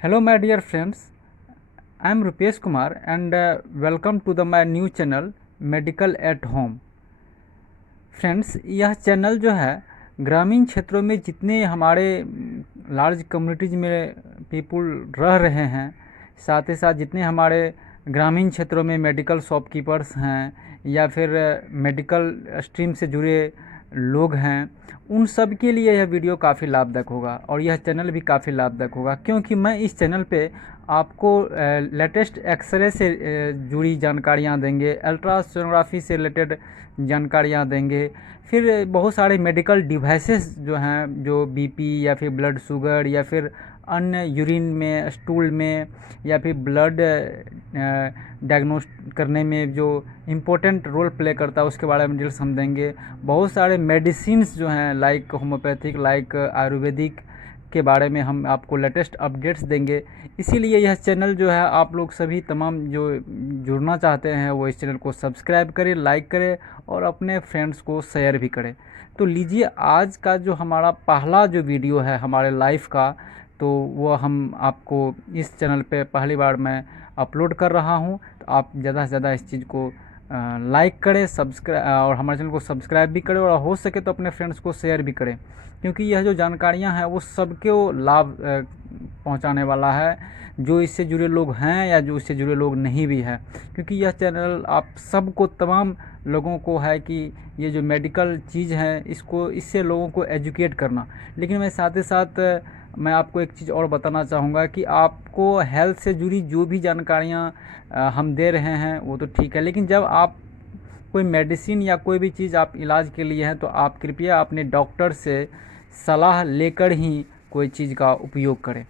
Hello, my dear friends. I am Rupesh Kumar and welcome to my new channel Medical at Home. Friends, यह channel जो है ग्रामीण क्षेत्रों में जितने हमारे लार्ज कम्युनिटीज़ में पीपुल रह रहे हैं, साथ ही साथ जितने हमारे ग्रामीण क्षेत्रों में मेडिकल शॉपकीपर्स हैं या फिर मेडिकल स्ट्रीम से जुड़े लोग हैं, उन सब के लिए यह वीडियो काफ़ी लाभदायक होगा और यह चैनल भी काफ़ी लाभदायक होगा, क्योंकि मैं इस चैनल पे आपको लेटेस्ट एक्सरे से जुड़ी जानकारियाँ देंगे, अल्ट्रासोनोग्राफी से रिलेटेड जानकारियाँ देंगे, फिर बहुत सारे मेडिकल डिवाइसेस जो हैं, जो बीपी या फिर ब्लड शुगर या फिर अन्य यूरिन में, स्टूल में या फिर ब्लड डायग्नोस करने में जो इम्पोर्टेंट रोल प्ले करता है, उसके बारे में डिटेल्स हम देंगे। बहुत सारे मेडिसिन्स जो हैं, लाइक होम्योपैथिक, लाइक आयुर्वेदिक के बारे में हम आपको लेटेस्ट अपडेट्स देंगे। इसीलिए यह चैनल जो है, आप लोग सभी तमाम जो जुड़ना चाहते हैं वो इस चैनल को सब्सक्राइब करें, लाइक करें और अपने फ्रेंड्स को शेयर भी करें। तो लीजिए, आज का जो हमारा पहला जो वीडियो है हमारे लाइफ का, तो वो हम आपको इस चैनल पे पहली बार मैं अपलोड कर रहा हूँ। तो आप ज़्यादा से ज़्यादा इस चीज़ को लाइक करें, सब्सक्राइब और हमारे चैनल को सब्सक्राइब भी करें और हो सके तो अपने फ्रेंड्स को शेयर भी करें, क्योंकि यह जो जानकारियाँ हैं वो सबको लाभ पहुंचाने वाला है, जो इससे जुड़े लोग हैं या जो इससे जुड़े लोग नहीं भी हैं। क्योंकि यह चैनल आप सबको, तमाम लोगों को है कि ये जो मेडिकल चीज़ है इससे लोगों को एजुकेट करना। लेकिन मैं साथ ही साथ मैं आपको एक चीज़ और बताना चाहूँगा कि आपको हेल्थ से जुड़ी जो भी जानकारियाँ हम दे रहे हैं वो तो ठीक है, लेकिन जब आप कोई मेडिसिन या कोई भी चीज़ आप इलाज के लिए हैं तो आप कृपया अपने डॉक्टर से सलाह लेकर ही कोई चीज़ का उपयोग करें।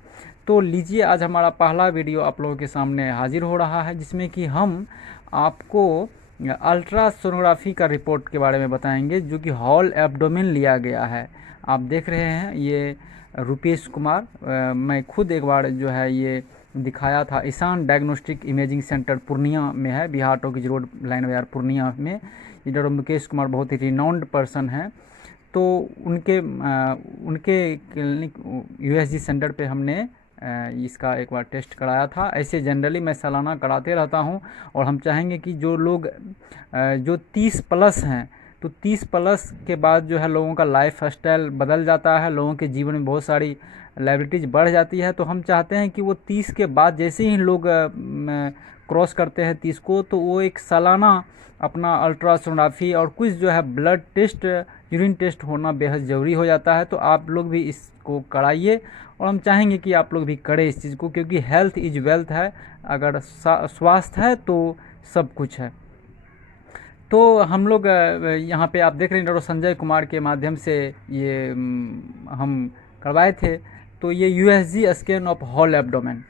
तो लीजिए, आज हमारा पहला वीडियो आप लोगों के सामने हाजिर हो रहा है, जिसमें कि हम आपको अल्ट्रासोनोग्राफी का रिपोर्ट के बारे में बताएंगे, जो कि हॉल एब्डोमेन लिया गया है। आप देख रहे हैं ये रुपेश कुमार, मैं खुद एक बार जो है ये दिखाया था। Ishan diagnostic imaging centre Purnia में है, बिहार टॉकीज रोड, लाइन बाजार, पूर्णिया में। ये डॉक्टर मुकेश कुमार बहुत ही रिनाउंड पर्सन हैं। तो उनके क्लिनिक यूएसजी सेंटर पे हमने इसका एक बार टेस्ट कराया था। ऐसे जनरली मैं सालाना कराते रहता हूं और हम चाहेंगे कि जो लोग जो 30 प्लस हैं, तो 30 प्लस के बाद जो है लोगों का लाइफ स्टाइल बदल जाता है, लोगों के जीवन में बहुत सारी लाइबिलिटीज़ बढ़ जाती है। तो हम चाहते हैं कि वो 30 के बाद जैसे ही लोग क्रॉस करते हैं 30 को, तो वो एक सालाना अपना अल्ट्रासोनोग्राफी और कुछ जो है ब्लड टेस्ट, यूरिन टेस्ट होना बेहद ज़रूरी हो जाता है। तो आप लोग भी इसको कराइए और हम चाहेंगे कि आप लोग भी करें इस चीज़ को, क्योंकि हेल्थ इज़ वेल्थ है। अगर स्वास्थ्य है तो सब कुछ है। तो हम लोग यहाँ पे आप देख रहे हैं डॉक्टर संजय कुमार के माध्यम से ये हम करवाए थे। तो ये USG scan of hall abdomen,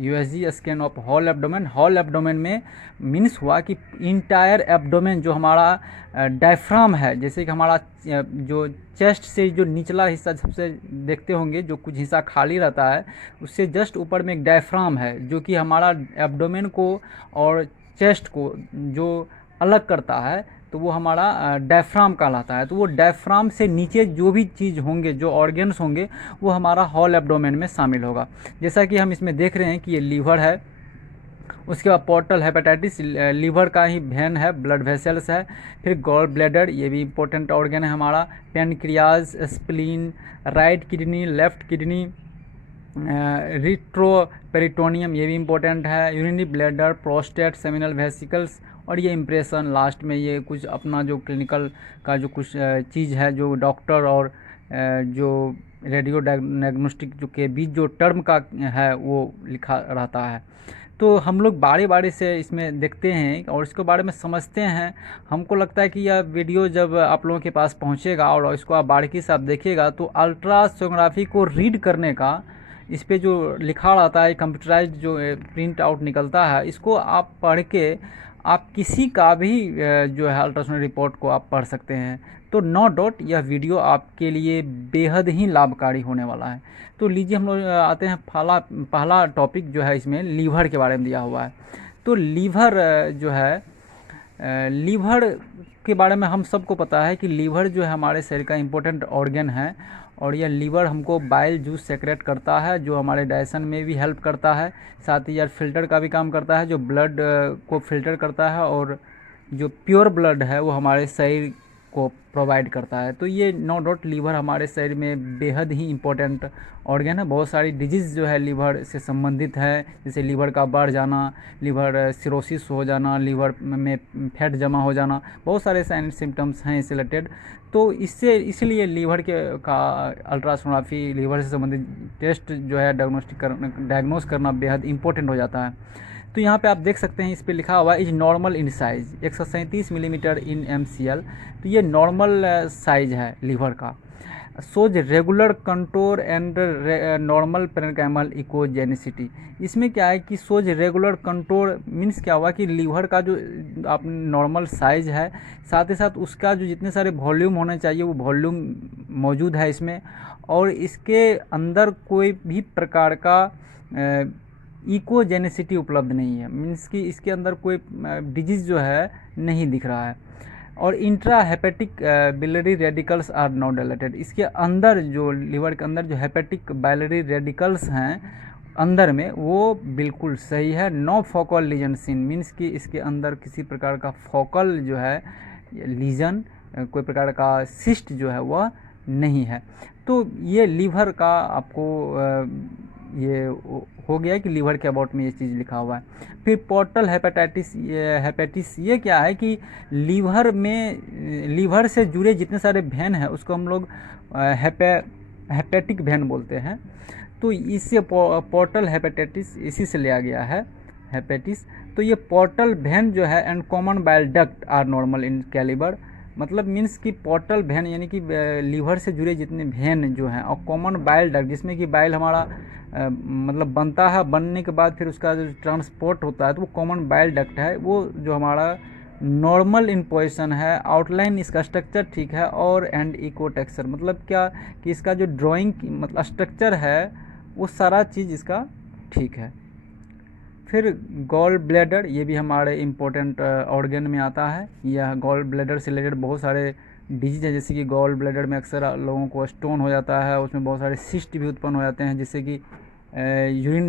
USG scan of hall abdomen. Hall abdomen में मीन्स हुआ कि इंटायर एब्डोमेन जो हमारा डायफ्राम है, जैसे कि हमारा जो चेस्ट से जो निचला हिस्सा सबसे देखते होंगे, जो कुछ हिस्सा खाली रहता है, उससे जस्ट ऊपर में एक डायफ्राम है, जो कि हमारा एब्डोमेन को और चेस्ट को जो अलग करता है, तो वो हमारा डायफ्राम कहलाता है। तो वो डायफ्राम से नीचे जो भी चीज़ होंगे, जो ऑर्गन्स होंगे, वो हमारा हॉल एब्डोमेन में शामिल होगा। जैसा कि हम इसमें देख रहे हैं कि ये लीवर है, उसके बाद पोर्टल हेपेटाइटिस, लीवर का ही वेन है, ब्लड वेसल्स है। फिर गॉल ब्लैडर, ये भी इंपॉर्टेंट ऑर्गन है हमारा। Pancreas, spleen, right kidney, left kidney, retroperitoneum, ये भी इंपॉर्टेंट है। Urinary bladder, prostate, seminal vesicles और ये इम्प्रेशन लास्ट में। ये कुछ अपना जो क्लिनिकल का जो कुछ चीज़ है, जो डॉक्टर और जो रेडियो डायग्नोस्टिक जो के बीच जो टर्म का है वो लिखा रहता है। तो हम लोग बारी बारी से इसमें देखते हैं और इसके बारे में समझते हैं। हमको लगता है कि यह वीडियो जब आप लोगों के पास पहुंचेगा और इसको आप बारीकी से आप देखिएगा, तो अल्ट्रासोनोग्राफी को रीड करने का इस पे जो लिखा रहता है, कंप्यूटराइज्ड जो प्रिंट आउट निकलता है, इसको आप पढ़ के आप किसी का भी जो है अल्ट्रासाउंड रिपोर्ट को आप पढ़ सकते हैं। तो नो डाउट यह वीडियो आपके लिए बेहद ही लाभकारी होने वाला है। तो लीजिए, हम लोग आते हैं पहला टॉपिक जो है इसमें लीवर के बारे में दिया हुआ है। तो लीवर जो है लीवर के बारे में हम सबको पता है कि लीवर जो है हमारे शरीर का इम्पोर्टेंट ऑर्गन है, और यह लीवर हमको बाइल जूस सेक्रेट करता है जो हमारे डाइजेशन में भी हेल्प करता है। साथ ही यार फिल्टर का भी काम करता है, जो ब्लड को फिल्टर करता है, और जो प्योर ब्लड है वो हमारे शरीर को प्रोवाइड करता है। तो ये नो डाउट लीवर हमारे शरीर में बेहद ही इम्पोर्टेंट ऑर्गन है। बहुत सारी डिजीज़ जो है लीवर से संबंधित है, जैसे लीवर का बढ़ जाना, लीवर सिरोसिस हो जाना, लीवर में फैट जमा हो जाना, बहुत सारे साइन सिम्टम्स हैं इससे रिलेटेड। तो इसलिए लीवर का अल्ट्रासोनोग्राफी, लीवर से संबंधित टेस्ट जो है डायग्नोस करना बेहद इंपॉर्टेंट हो जाता है। तो यहाँ पे आप देख सकते हैं, इस पे लिखा हुआ है is normal in size 137 millimetre in MCL। तो ये नॉर्मल साइज है लीवर का। Shows regular contour and normal parenchymal echogenicity. इसमें क्या है कि सोज रेगुलर कंटोर मीन्स क्या हुआ कि लीवर का जो आप नॉर्मल साइज है, साथ ही साथ उसका जो जितने सारे वॉल्यूम होने चाहिए वो वॉल्यूम मौजूद है इसमें, और इसके अंदर कोई भी प्रकार का इकोजेनिसिटी उपलब्ध नहीं है। मीन्स कि इसके अंदर कोई डिजीज़ जो है नहीं दिख रहा है। और intra hepatic biliary radicals are not dilated. इसके अंदर जो लीवर के अंदर जो हेपेटिक बाइलरी रेडिकल्स हैं अंदर में, वो बिल्कुल सही है। No focal lesion seen, means कि इसके अंदर किसी प्रकार का फोकल जो है लीजन, कोई प्रकार का सिस्ट जो है वह नहीं है। तो ये लीवर का आपको ये हो गया कि लीवर के अबाउट में ये चीज़ लिखा हुआ है। फिर पोर्टल हेपेटिस ये क्या है कि लीवर से जुड़े जितने सारे वेन हैं उसको हम लोग हेपेटिक वेन बोलते हैं। तो इससे पोर्टल हेपेटाइटिस इसी से लिया गया है, हेपेटिस। तो ये पोर्टल वेन जो है and common bile duct are normal in calibre. मतलब मीन्स कि पोर्टल वेन यानी कि लीवर से जुड़े जितने वेन जो हैं, और कॉमन बाइल डक्ट जिसमें कि बाइल हमारा मतलब बनता है, बनने के बाद फिर उसका जो ट्रांसपोर्ट होता है तो वो कॉमन बाइल डक्ट है, वो जो हमारा नॉर्मल इन पोजिशन है। आउटलाइन इसका स्ट्रक्चर ठीक है, और एंड इको टेक्सचर मतलब क्या कि इसका जो ड्राइंग मतलब स्ट्रक्चर है वो सारा चीज़ इसका ठीक है। फिर गॉल ब्लैडर, ये भी हमारे इम्पोर्टेंट ऑर्गन में आता है। यह गॉल ब्लैडर से रिलेटेड बहुत सारे डिजीज है, जैसे कि गॉल ब्लैडर में अक्सर लोगों को स्टोन हो जाता है, उसमें बहुत सारे सिस्ट भी उत्पन्न हो जाते हैं, जिससे कि यूरिन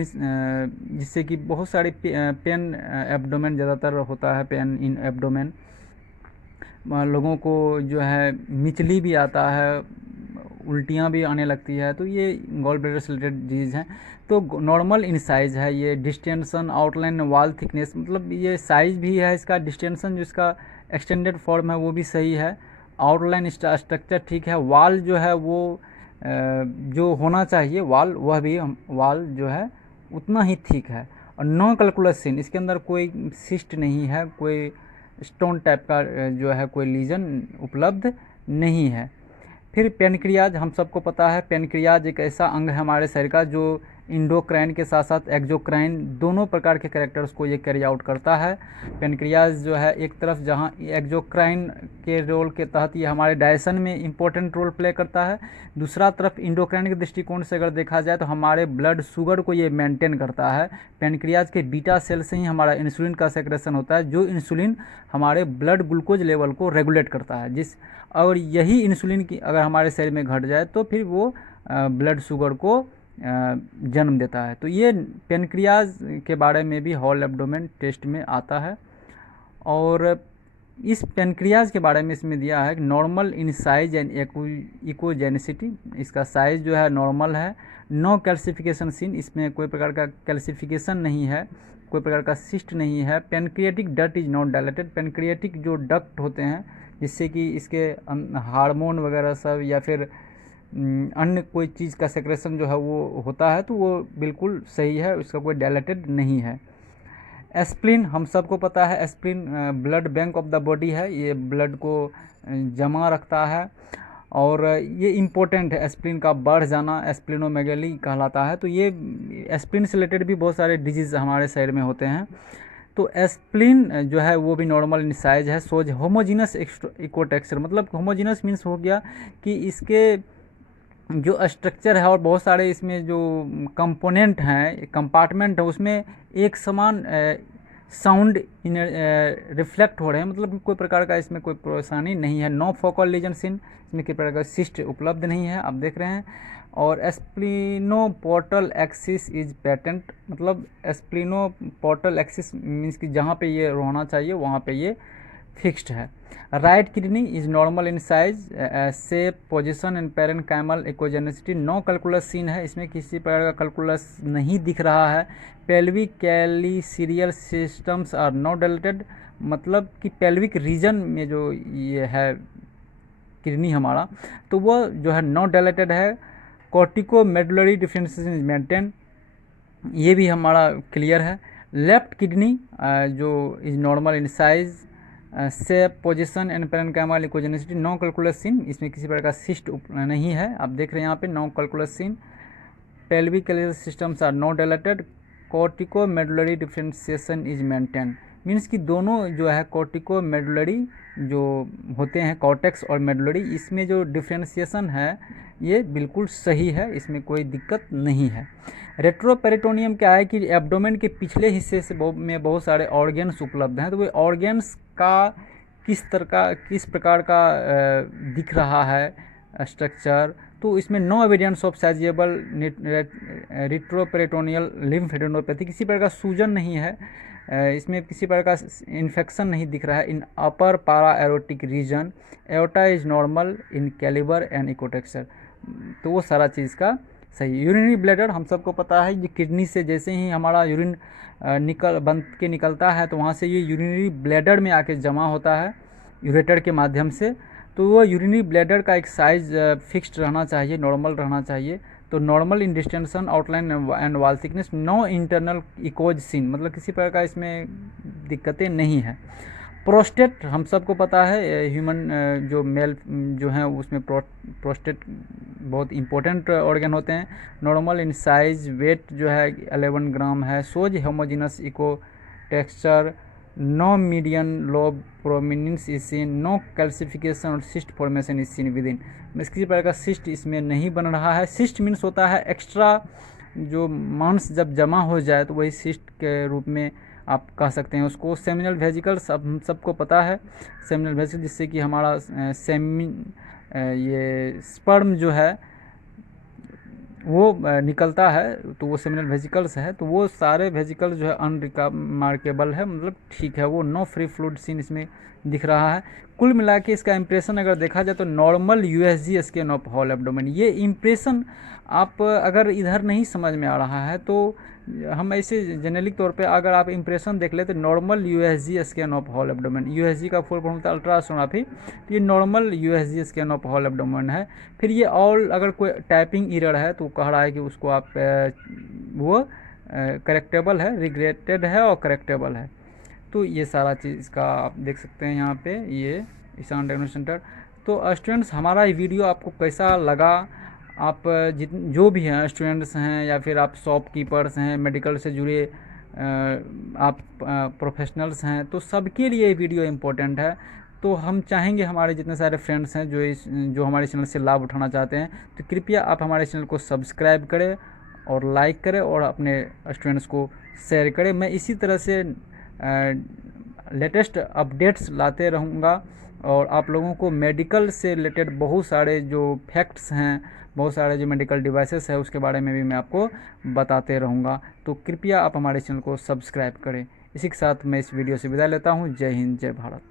जिससे कि बहुत सारे पेन एब्डोमेन ज़्यादातर होता है, पेन इन एब्डोमेन। लोगों को जो है मिचली भी आता है, उल्टियाँ भी आने लगती है। तो ये गॉल ब्लैडर से रिलेटेड डिजीज़ हैं। तो नॉर्मल इन साइज़ है ये। डिस्टेंशन, आउटलाइन, वॉल थिकनेस, मतलब ये साइज़ भी है इसका। डिस्टेंशन जो इसका एक्सटेंडेड फॉर्म है वो भी सही है। आउटलाइन स्ट्रक्चर ठीक है। वॉल जो है वो जो होना चाहिए वॉल, वह भी वॉल जो है उतना ही ठीक है। और नो कैलकुलस सीन, इसके अंदर कोई सिस्ट नहीं है, कोई स्टोन टाइप का जो है कोई लीजन उपलब्ध नहीं है। फिर पेनक्रियाज, हम सबको पता है पेनक्रियाज एक ऐसा अंग है हमारे शरीर का जो इंडोक्राइन के साथ साथ एक्जोक्राइन दोनों प्रकार के कैरेक्टर्स को ये कैरी आउट करता है। पेनक्रियाज जो है एक तरफ जहाँ एक्जोक्राइन के रोल के तहत ये हमारे डाइजेशन में इम्पोर्टेंट रोल प्ले करता है, दूसरा तरफ इंडोक्राइन के दृष्टिकोण से अगर देखा जाए तो हमारे ब्लड शुगर को ये मेंटेन करता है। पेनक्रियाज के बीटा सेल से ही हमारा इंसुलिन का सेक्रेशन होता है, जो इंसुलिन हमारे ब्लड ग्लूकोज लेवल को रेगुलेट करता है। और यही इंसुलिन की अगर हमारे शरीर में घट जाए तो फिर वो ब्लड शुगर को जन्म देता है। तो ये पेनक्रियाज के बारे में भी होल एब्डोमेन टेस्ट में आता है। और इस पेनक्रियाज के बारे में इसमें दिया है normal in size and echogenicity. इसका साइज जो है नॉर्मल है। नो कैल्सिफिकेशन सीन, इसमें कोई प्रकार का कैल्सिफिकेशन नहीं है, कोई प्रकार का सिस्ट नहीं है। Pancreatic duct is not dilated. Pancreatic जो डक्ट होते हैं जिससे कि इसके हार्मोन वगैरह सब या फिर अन्य कोई चीज़ का सेक्रेशन जो है वो होता है, तो वो बिल्कुल सही है, उसका कोई डायलेटेड नहीं है। एस्प्लिन, हम सबको पता है spleen blood bank of the body है, ये ब्लड को जमा रखता है और ये इम्पोर्टेंट है। एस्प्लिन का बढ़ जाना एस्प्लिनोमेगली कहलाता है। तो ये एस्प्लिन से रिलेटेड भी बहुत सारे डिजीज़ हमारे शरीर में होते हैं। तो एस्प्लिन जो है वो भी नॉर्मल इन साइज है। सोज होमोजीनस इकोटेक्सचर, मतलब होमोजीनस मीन्स हो गया कि इसके जो स्ट्रक्चर है और बहुत सारे इसमें जो कंपोनेंट हैं, कंपार्टमेंट है, उसमें एक समान साउंड इन रिफ्लेक्ट हो रहे हैं, मतलब कोई प्रकार का इसमें कोई परेशानी नहीं है। नो फोकल लीजन सिन, इसमें किसी प्रकार का सिस्ट उपलब्ध नहीं है, आप देख रहे हैं। और एस्प्लिनो पोर्टल एक्सिस इज पेटेंट, मतलब एस्प्लिनो पोर्टल एक्सिस मीन्स कि जहाँ पे ये रहना चाहिए वहाँ पे ये फिक्स्ड है। Right kidney is normal in size, shape, position and parenchymal echogenicity, no calculus seen है, इसमें किसी प्रकार का कैलकुलस नहीं दिख रहा है। Pelvic calyceal systems are not dilated, मतलब कि पेल्विक रीजन में जो ये है किडनी हमारा, तो वो जो है नॉट डिलेटेड है। Cortico medullary differentiation is maintain, ये भी हमारा क्लियर है। लेफ्ट किडनी जो is normal in size, shape, position and parenchymal echogenicity, no calculus seen, इसमें किसी प्रकार का सिस्ट नहीं है, आप देख रहे हैं यहाँ पे no calculus seen. Pelvic systems are not dilated, cortico medullary differentiation is maintain, means कि दोनों जो है कॉर्टिको मेडुलरी जो होते हैं, कॉर्टेक्स और मेडुलरी, इसमें जो डिफरेंशिएशन है ये बिल्कुल सही है, इसमें कोई दिक्कत नहीं है। रेट्रोपेरिटोनियम क्या है कि एब्डोमेन के पिछले हिस्से से में बहुत सारे ऑर्गेन्स उपलब्ध हैं, तो वो ऑर्गेन्स का किस प्रकार का दिख रहा है स्ट्रक्चर, तो इसमें no evidence of sizable retroperitoneal lymphadenopathy, किसी प्रकार का सूजन नहीं है, इसमें किसी प्रकार का इन्फेक्शन नहीं दिख रहा है। In upper para aortic region, aorta is normal in calibre and echotexture, तो वो सारा चीज़ का सही। यूरिनरी ब्लैडर हम सबको पता है, ये किडनी से जैसे ही हमारा यूरिन बन के निकलता है तो वहाँ से ये यूरिनरी ब्लैडर में आके जमा होता है यूरेटर के माध्यम से, तो वो यूरिनरी ब्लैडर का एक साइज फिक्स्ड रहना चाहिए, नॉर्मल रहना चाहिए। तो normal in distension, outline and wall thickness, no internal echoes seen, मतलब किसी प्रकार का इसमें दिक्कतें नहीं है। प्रोस्टेट हम सबको पता है, ह्यूमन जो मेल जो हैं उसमें प्रोस्टेट बहुत इंपॉर्टेंट ऑर्गन होते हैं। नॉर्मल इन साइज, वेट जो है 11 ग्राम है, shows homogeneous echo texture, no median lobe prominence is seen, no calcification और cyst formation is seen within, किसी प्रकार का सिस्ट इसमें नहीं बन रहा है। सिस्ट मीन्स होता है एक्स्ट्रा जो मांस जब जमा हो जाए तो वही सिस्ट के रूप में आप कह सकते हैं उसको। सेमिनल वेजिकल हम सबको पता है, सेमिनल वेजिकल जिससे कि हमारा ये स्पर्म जो है वो निकलता है, तो वो सेमिनल वेजिकल्स है, तो वो सारे वेजिकल जो है अनरिमार्केबल है, मतलब ठीक है, वो नो फ्री फ्लूइड सीन इसमें दिख रहा है। कुल मिला के इसका इम्प्रेशन अगर देखा जाए तो normal USG scan of whole abdomen, ये इम्प्रेशन आप अगर इधर नहीं समझ में आ रहा है तो हम ऐसे जेनेरिक तौर पे अगर आप इम्प्रेशन देख ले तो normal USG scan of whole abdomen, USG का फुल फॉर्म होता है अल्ट्रासोनोग्राफी, तो ये normal USG scan of whole abdomen है। फिर ये ऑल अगर कोई टाइपिंग एरर है तो कह रहा है कि उसको आप वो करेक्टेबल है, रिग्रेटेड है और करेक्टेबल है, तो ये सारा चीज़ का आप देख सकते हैं यहाँ पे ये ईशान डायग्नोस्टिक सेंटर। तो स्टूडेंट्स हमारा ये वीडियो आपको कैसा लगा, आप जो भी हैं स्टूडेंट्स हैं या फिर आप शॉपकीपर्स हैं, मेडिकल से जुड़े आप प्रोफेशनल्स हैं, तो सबके लिए ये वीडियो इम्पोर्टेंट है। तो हम चाहेंगे हमारे जितने सारे फ्रेंड्स हैं जो हमारे चैनल से लाभ उठाना चाहते हैं, तो कृपया आप हमारे चैनल को सब्सक्राइब करें और लाइक करें और अपने स्टूडेंट्स को शेयर करें। मैं इसी तरह से लेटेस्ट अपडेट्स लाते रहूँगा और आप लोगों को मेडिकल से रिलेटेड बहुत सारे जो फैक्ट्स हैं, बहुत सारे जो मेडिकल डिवाइसेस है उसके बारे में भी मैं आपको बताते रहूँगा। तो कृपया आप हमारे चैनल को सब्सक्राइब करें। इसी के साथ मैं इस वीडियो से विदा लेता हूँ। जय हिंद, जय भारत।